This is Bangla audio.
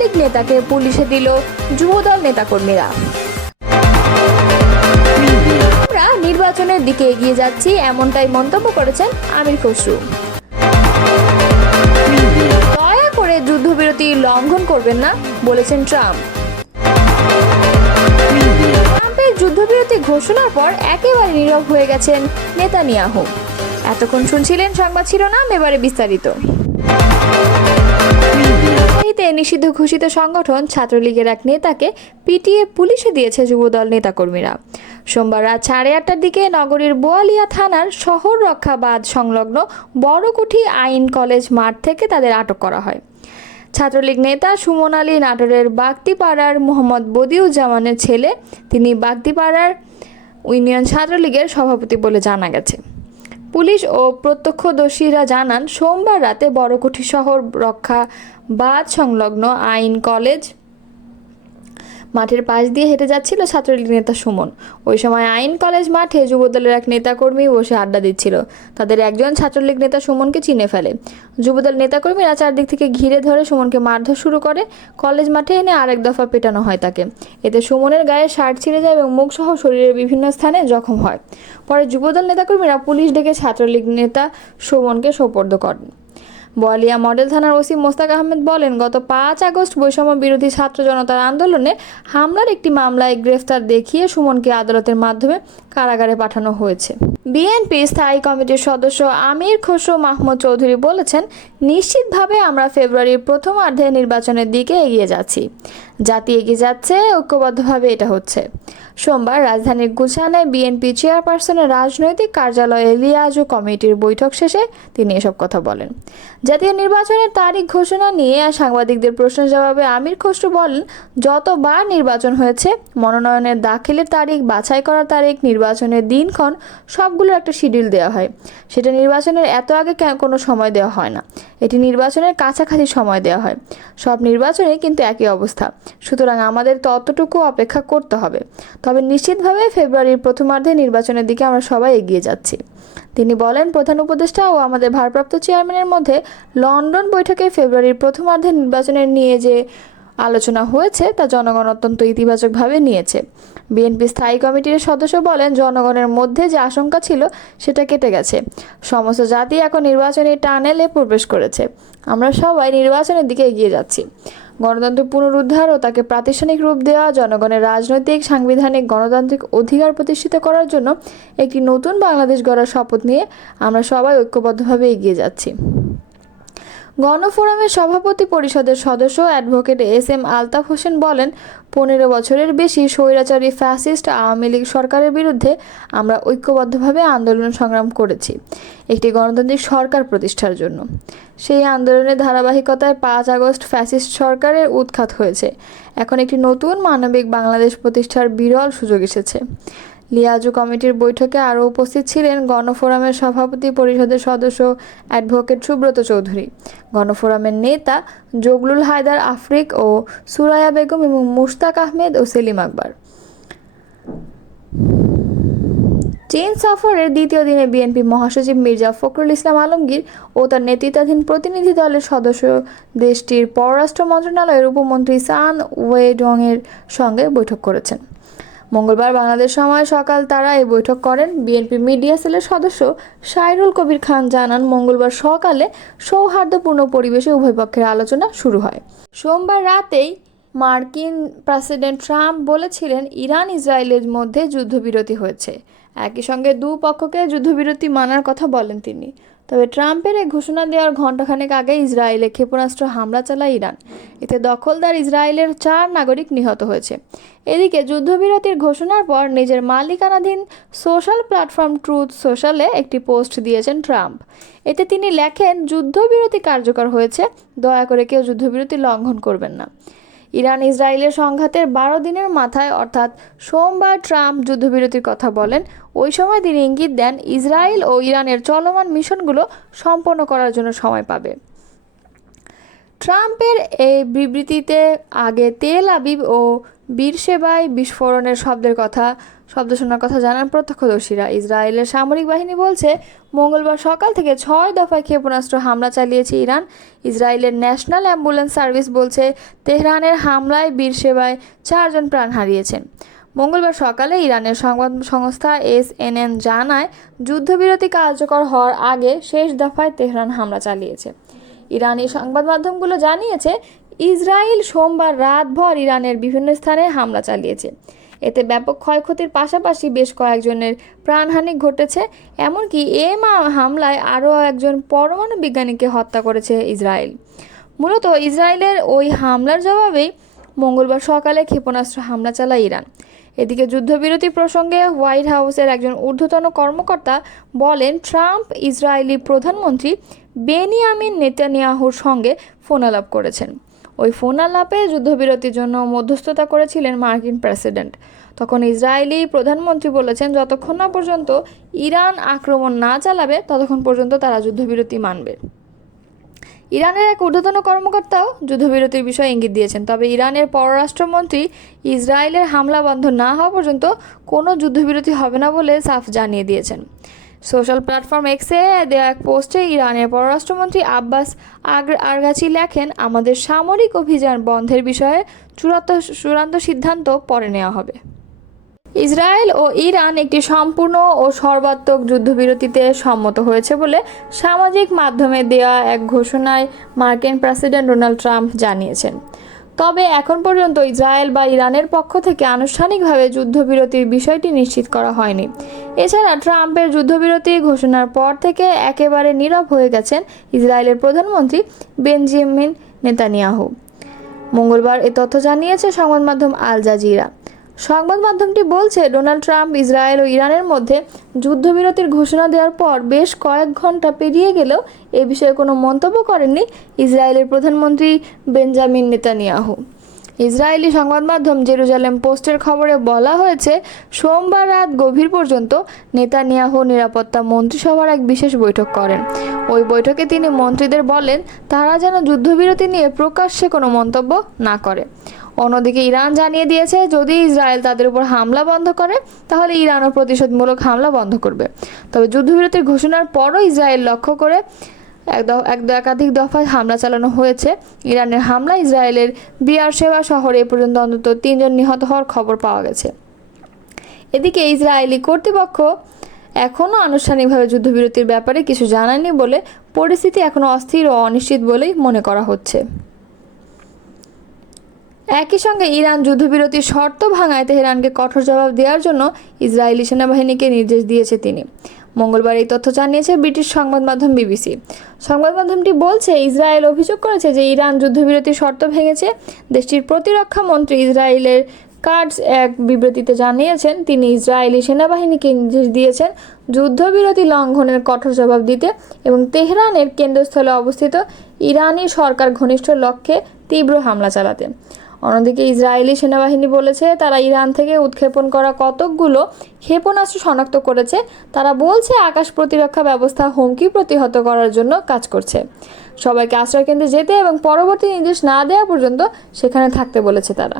ছাত্রলীগ নেতাকে পুলিশে দিল যুবদল নেতাকর্মীরা। আমরা নির্বাচনের দিকে এগিয়ে যাচ্ছি, এমনটাই মন্তব্য করেছেন আমির খসরু। দয়া করে যুদ্ধবিরতি লঙ্ঘন করবেন না, বলেছেন ট্রাম্প। ট্রাম্পের যুদ্ধবিরতি ঘোষণার পর একেবারে নীরব হয়ে গেছেন নেতানিয়াহু। এতক্ষণ শুনছিলেন সংবাদ শিরোনাম, এবারে বিস্তারিত। নিষিদ্ধ ঘোষিত সংগঠন ছাত্রলীগের এক নেতাকে পিটিয়ে পুলিশে দিয়েছে যুবদল নেতাকর্মীরা। সোমবার রাত 8:30টার দিকে নগরীর বোয়ালিয়া থানার শহর রক্ষা বাঁধ সংলগ্ন বড়কুঠি আইন কলেজ মাঠ থেকে তাদের আটক করা হয়। ছাত্রলীগ নেতা সুমন আলী নাটোরের বাগদিপাড়ার মোহাম্মদ বদিউজ্জামানের ছেলে। তিনি বাগদিপাড়ার ইউনিয়ন ছাত্রলীগের সভাপতি বলে জানা গেছে। পুলিশ ও প্রত্যক্ষদর্শীরা জানান, সোমবার রাতে বড়কুঠি শহর রক্ষা বাঁধ সংলগ্ন আইন কলেজ মাঠের পাশ দিয়ে হেঁটে যাচ্ছিল ছাত্রলীগ নেতা সুমন। ওই সময় আইন কলেজ মাঠে যুবদলের এক নেতাকর্মী বসে আড্ডা দিচ্ছিল। তাদের একজন ছাত্রলীগ নেতা সুমনকে চিনে ফেলে। যুবদল নেতাকর্মীরা চারদিক থেকে ঘিরে ধরে সুমনকে মারধর শুরু করে। কলেজ মাঠে এনে আরেক দফা পেটানো হয় তাকে। এতে সুমনের গায়ে শার্ট ছিঁড়ে যায় এবং মুখসহ শরীরের বিভিন্ন স্থানে জখম হয়। পরে যুবদল নেতাকর্মীরা পুলিশ ডেকে ছাত্রলীগ নেতা সুমনকে সোপর্দ করেন। বোয়ালিয়া মডেল থানার ওসি মোস্তাক আহমেদ বলেন, গত 5 আগস্ট বৈষম্য বিরোধী ছাত্র জনতার আন্দোলনে হামলার একটি মামলায় গ্রেফতার দেখিয়ে সুমনকে আদালতের মাধ্যমে কারাগারে পাঠানো হয়েছে। বিএনপি স্থায়ী কমিটির সদস্য আমির খসরু মাহমুদ চৌধুরী বলেছেন, নিশ্চিতভাবে আমরা ফেব্রুয়ারির প্রথমার্ধে নির্বাচনের দিকে এগিয়ে যাচ্ছি। জাতি এগিয়ে যাচ্ছে, ঐক্যবদ্ধভাবে এটা হচ্ছে। সোমবার রাজধানীর গুলশানে বিএনপি চেয়ারপারসনের রাজনৈতিক কার্যালয়ে লিয়াজু কমিটির বৈঠক শেষে তিনি এসব কথা বলেন। জাতীয় নির্বাচনের তারিখ ঘোষণা নিয়ে সাংবাদিকদের প্রশ্নের জবাবে আমির খসরু বলেন, যতবার নির্বাচন হয়েছে মনোনয়নের দাখিলের তারিখ, বাছাই করার তারিখ, নির্বাচনের দিনক্ষণ সবগুলোর একটা শিডিউল দেওয়া হয়। সেটা নির্বাচনের এত আগে কোনো সময় দেওয়া হয় না, এটি নির্বাচনের কাছাকাছি সময় দেওয়া হয়। সব নির্বাচনে কিন্তু একই অবস্থা, সুতরাং আমাদের ততটুকু অপেক্ষা করতে হবে। তবে নিশ্চিতভাবে ফেব্রুয়ারির প্রথমার্ধে নির্বাচনের দিকে আমরা সবাই এগিয়ে যাচ্ছি। তিনি বলেন, প্রধান উপদেষ্টা ও আমাদের ভারপ্রাপ্ত চেয়ারম্যানের মধ্যে লন্ডন বৈঠকে ফেব্রুয়ারির প্রথমার্ধে নির্বাচনের নিয়ে যে আলোচনা হয়েছে তা জনগণ অত্যন্ত ইতিবাচকভাবে নিয়েছে। বিএনপি স্থায়ী কমিটির সদস্য বলেন, জনগণের মধ্যে যে আশঙ্কা ছিল সেটা কেটে গেছে। সমস্ত জাতি এখন নির্বাচনী টানেলে প্রবেশ করেছে। আমরা সবাই নির্বাচনের দিকে এগিয়ে যাচ্ছি। গণতন্ত্র পুনরুদ্ধার ও তাকে প্রাতিষ্ঠানিক রূপ দেওয়া, জনগণের রাজনৈতিক, সাংবিধানিক, গণতান্ত্রিক অধিকার প্রতিষ্ঠিত করার জন্য একটি নতুন বাংলাদেশ গড়ার শপথ নিয়ে আমরা সবাই ঐক্যবদ্ধভাবে এগিয়ে যাচ্ছি। গণফোরামের সভাপতি পরিষদের সদস্য অ্যাডভোকেট এস.এম. আলতাফ হোসেন বলেন, 15 বছরের বেশি স্বৈরাচারী ফ্যাসিস্ট আওয়ামী লীগ সরকারের বিরুদ্ধে আমরা ঐক্যবদ্ধভাবে আন্দোলন সংগ্রাম করেছি একটি গণতান্ত্রিক সরকার প্রতিষ্ঠার জন্য। সেই আন্দোলনের ধারাবাহিকতায় 5 আগস্ট ফ্যাসিস্ট সরকারের উৎখাত হয়েছে। এখন একটি নতুন মানবিক বাংলাদেশ প্রতিষ্ঠার বিরল সুযোগ এসেছে। লিয়াজু কমিটির বৈঠকে আরও উপস্থিত ছিলেন গণফোরামের সভাপতি পরিষদের সদস্য অ্যাডভোকেট সুব্রত চৌধুরী, গণফোরামের নেতা জগলুল হায়দার আফ্রিক ও সুরায়া বেগম এবং মুশতাক আহমেদ ও সেলিম আকবর। চীন সফরের দ্বিতীয় দিনে বিএনপি মহাসচিব মির্জা ফখরুল ইসলাম আলমগীর ও তার নেতৃত্বাধীন প্রতিনিধি দলের সদস্য দেশটির পররাষ্ট্র মন্ত্রণালয়ের উপমন্ত্রী সান ওয়েডং-এর সঙ্গে বৈঠক করেছেন। মঙ্গলবার বাংলাদেশ সময় সকাল তারা এই বৈঠক করেন। বিএনপি মিডিয়া সেলের সদস্য সাইরুল কবির খান জানান, মঙ্গলবার সকালে সৌহার্দ্যপূর্ণ পরিবেশে উভয় পক্ষের আলোচনা শুরু হয়। সোমবার রাতেই মার্কিন প্রেসিডেন্ট ট্রাম্প বলেছিলেন, ইরান ইসরায়েলের মধ্যে যুদ্ধবিরতি হয়েছে। একই সঙ্গে দুপক্ষকে যুদ্ধবিরতি মানার কথা বলেন তিনি। তবে ট্রাম্পের এই ঘোষণা দেওয়ার ঘণ্টাখানেক আগে ইসরায়েলে ক্ষেপণাস্ত্র হামলা চালায় ইরান। এতে দখলদার ইসরায়েলের 4 নাগরিক নিহত হয়েছে। এদিকে যুদ্ধবিরতির ঘোষণার পর নিজের মালিকানাধীন সোশ্যাল প্ল্যাটফর্ম ট্রুথ সোশ্যালে একটি পোস্ট দিয়েছেন ট্রাম্প। এতে তিনি লেখেন, যুদ্ধবিরতি কার্যকর হয়েছে, দয়া করে কেউ যুদ্ধবিরতি লঙ্ঘন করবেন না। ইরান ইসরায়েলের সংঘাতের 12 দিনের মাথায় অর্থাৎ সোমবার ট্রাম্প যুদ্ধবিরতির কথা বলেন। ওই সময় তিনি ইঙ্গিত দেন, ইসরায়েল ও ইরানের চলমান মিশনগুলো সম্পন্ন করার জন্য সময় পাবে। ট্রাম্পের এই বিবৃতিতে আগে তেল আবিব ও বীরশেবায় বিস্ফোরণের শব্দের কথা শব্দ শোনার কথা জানান প্রত্যক্ষদর্শীরা। ইসরায়েলের সামরিক বাহিনী বলছে মঙ্গলবার সকাল থেকে 6 দফায় ক্ষেপণাস্ত্র হামলা চালিয়েছে ইরান। ইসরায়েলের ন্যাশনাল অ্যাম্বুলেন্স সার্ভিস বলছে তেহরানের হামলায় বীরসেবায় 4 জন প্রাণ হারিয়েছেন। মঙ্গলবার সকালে ইরানের সংবাদ সংস্থা SNN জানায় যুদ্ধবিরতি কার্যকর হওয়ার আগে শেষ দফায় তেহরান হামলা চালিয়েছে। ইরানি সংবাদ মাধ্যমগুলো জানিয়েছে ইসরায়েল সোমবার রাতভর ইরানের বিভিন্ন স্থানে হামলা চালিয়েছে। এতে ব্যাপক ক্ষয়ক্ষতির পাশাপাশি বেশ কয়েকজনের প্রাণহানি ঘটেছে। এমনকি হামলায় আরও একজন পরমাণু বিজ্ঞানীকে হত্যা করেছে ইসরায়েল। মূলত ইসরায়েলের ওই হামলার জবাবেই মঙ্গলবার সকালে ক্ষেপণাস্ত্র হামলা চালায় ইরান। এদিকে যুদ্ধবিরতি প্রসঙ্গে হোয়াইট হাউসের একজন ঊর্ধ্বতন কর্মকর্তা বলেন ট্রাম্প ইসরায়েলি প্রধানমন্ত্রী বেনিয়ামিন নেতানিয়াহুর সঙ্গে ফোন আলাপ করেছেন। ওই ফোন আলাপে যুদ্ধবিরতির জন্য মধ্যস্থতা করেছিলেন মার্কিন প্রেসিডেন্ট। তখন ইসরায়েলি প্রধানমন্ত্রী বলেছেন যতক্ষণ না পর্যন্ত ইরান আক্রমণ না চালাবে ততক্ষণ পর্যন্ত তারা যুদ্ধবিরতি মানবে। ইরানের এক ঊর্ধ্বতন কর্মকর্তাও যুদ্ধবিরতির বিষয়ে ইঙ্গিত দিয়েছেন। তবে ইরানের পররাষ্ট্রমন্ত্রী ইসরায়েলের হামলা বন্ধ না হওয়া পর্যন্ত কোনো যুদ্ধবিরতি হবে না বলে সাফ জানিয়ে দিয়েছেন। সোশ্যাল প্ল্যাটফর্ম এক্সে দেওয়া এক পোস্টে ইরানের পররাষ্ট্রমন্ত্রী আব্বাস আরগাচি লেখেন, আমাদের সামরিক অভিযান বন্ধের বিষয়ে চূড়ান্ত সিদ্ধান্ত পরে নেওয়া হবে। ইসরায়েল ও ইরান একটি সম্পূর্ণ ও সর্বাত্মক যুদ্ধবিরতিতে সম্মত হয়েছে বলে সামাজিক মাধ্যমে দেওয়া এক ঘোষণায় মার্কিন প্রেসিডেন্ট ডোনাল্ড ট্রাম্প জানিয়েছেন। তবে এখন পর্যন্ত ইসরায়েল বা ইরানের পক্ষ থেকে আনুষ্ঠানিকভাবে যুদ্ধবিরতির বিষয়টি নিশ্চিত করা হয়নি। এছাড়া ট্রাম্পের যুদ্ধবিরতি ঘোষণার পর থেকে একেবারে নীরব হয়ে গেছেন ইসরায়েলের প্রধানমন্ত্রী বেঞ্জামিন নেতানিয়াহু। মঙ্গলবার এ তথ্য জানিয়েছে সংবাদ মাধ্যম আল জাজিরা। সংবাদ মাধ্যমটি বলছে ডোনাল্ড ট্রাম্প ইসরায়েল ও ইরানের মধ্যে যুদ্ধবিরতির ঘোষণা দেওয়ার পর বেশ কয়েক ঘন্টা পেরিয়ে গেলেও এ বিষয়ে কোনো মন্তব্য করেননি ইসরায়েলের প্রধানমন্ত্রী বেঞ্জামিন নেতানিয়াহু। ইসরায়েলি সংবাদ মাধ্যম জেরুজালেম পোস্টের খবরে বলা হয়েছে সোমবার রাত গভীর পর্যন্ত নেতানিয়াহু নিরাপত্তা মন্ত্রিসভার এক বিশেষ বৈঠক করেন। ওই বৈঠকে তিনি মন্ত্রীদের বলেন তারা যেন যুদ্ধবিরতি নিয়ে প্রকাশ্যে কোনো মন্তব্য না করে। অন্যদিকে ইরান জানিয়ে দিয়েছে যদি ইসরায়েল তাদের উপর হামলা বন্ধ করে তাহলে ইরানও প্রতিশোধমূলক হামলা বন্ধ করবে। তবে যুদ্ধবিরতির ঘোষণার পরও ইসরায়েল লক্ষ্য করে একাধিক দফায় হামলা চালানো হয়েছে। ইরানের হামলা ইসরায়েলের বিয়ারশেবা শহরে এ পর্যন্ত অন্তত 3 জন নিহত হওয়ার খবর পাওয়া গেছে। এদিকে ইসরায়েলি কর্তৃপক্ষ এখনও আনুষ্ঠানিকভাবে যুদ্ধবিরতির ব্যাপারে কিছু জানায়নি বলে পরিস্থিতি এখনও অস্থির ও অনিশ্চিত বলেই মনে করা হচ্ছে। একই সঙ্গে ইরান যুদ্ধবিরতির শর্ত ভাঙায় তেহরানকে কঠোর জবাব দেওয়ার জন্য ইসরায়েলি সেনাবাহিনীকে নির্দেশ দিয়েছে তিনি। মঙ্গলবার এই তথ্য জানিয়েছে ব্রিটিশ সংবাদ মাধ্যম বিবিসি। সংবাদ মাধ্যমটি বলছে ইসরায়েল অভিযোগ করেছে যে ইরান যুদ্ধবিরতির শর্ত ভেঙেছে। দেশটির প্রতিরক্ষা মন্ত্রী ইসরায়েলের কাটজ এক বিবৃতিতে জানিয়েছেন তিনি ইসরায়েলি সেনাবাহিনীকে নির্দেশ দিয়েছেন যুদ্ধবিরতি লঙ্ঘনের কঠোর জবাব দিতে এবং তেহরানের কেন্দ্রস্থলে অবস্থিত ইরানি সরকার ঘনিষ্ঠ লক্ষ্যে তীব্র হামলা চালাতে। অন্যদিকে ইসরায়েলি সেনাবাহিনী বলেছে তারা ইরান থেকে উৎক্ষেপণ করা কতকগুলো ক্ষেপণাস্ত্র শনাক্ত করেছে। তারা বলছে আকাশ প্রতিরক্ষা ব্যবস্থা হুমকি প্রতিহত করার জন্য কাজ করছে। সবাইকে আশ্রয়কেন্দ্রে যেতে এবং পরবর্তী নির্দেশ না দেওয়া পর্যন্ত সেখানে থাকতে বলেছে তারা।